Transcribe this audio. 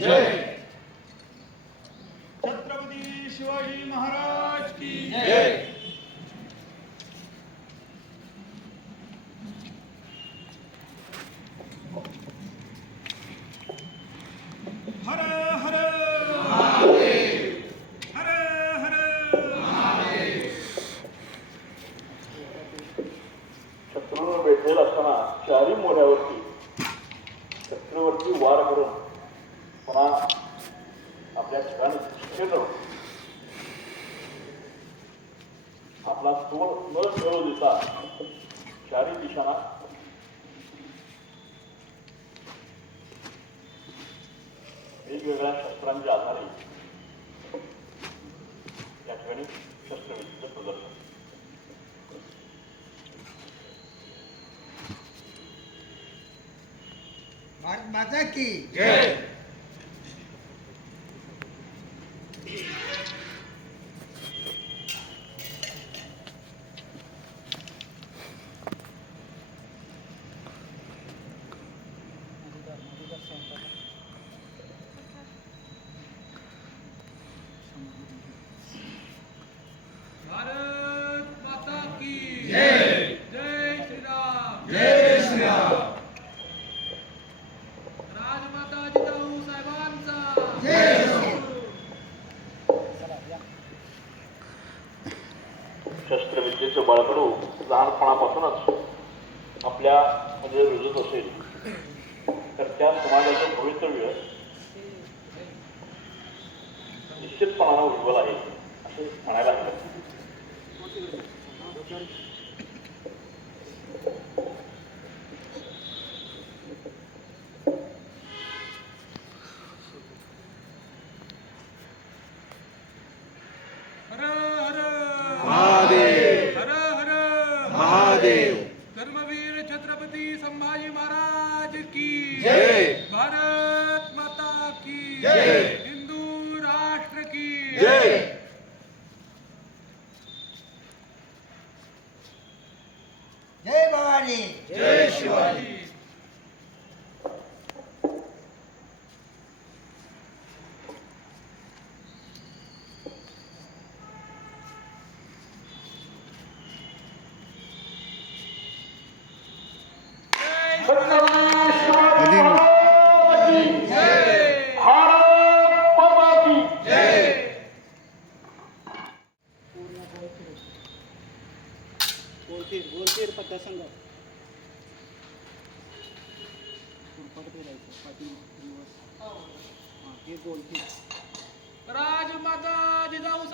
जय. छत्रपती शिवाजी महाराज की जय. हर हर महादेव. हर हर महादेव. शत्रूंवर भेटलेला असताना चारी मोऱ्यावरती शत्रूवरती वार करून पुन्हा आपल्या ठिकाणी स्थिर राहून आपला तोल न ठेवू देता चारी दिशांना वेगवेगळ्या शस्त्रांच्या आधारे या ठिकाणी शस्त्रविद्येचं प्रदर्शन. भारत माता की जय. भारत माता की जय. जय श्रीराम. जय श्रीराम. राजमाता जिजाऊ साहेबांचा जय. शस्त्रविद्येचं बळकडू लहानपणापासूनच आपल्या मध्ये रुजत असेल तर त्या समाजाचं भवितव्य निश्चितपणानं उज्ज्वल आहे असे म्हणायला हवं. हर हर महादेव. हर हर महादेव. धर्मवीर छत्रपती संभाजी महाराज की जय. भारत माता की जय. हिंदू राष्ट्र की जय. जय भवानी. जय शिवाजी. गोलतीर पत्तासंघ राजमाता जिजाऊ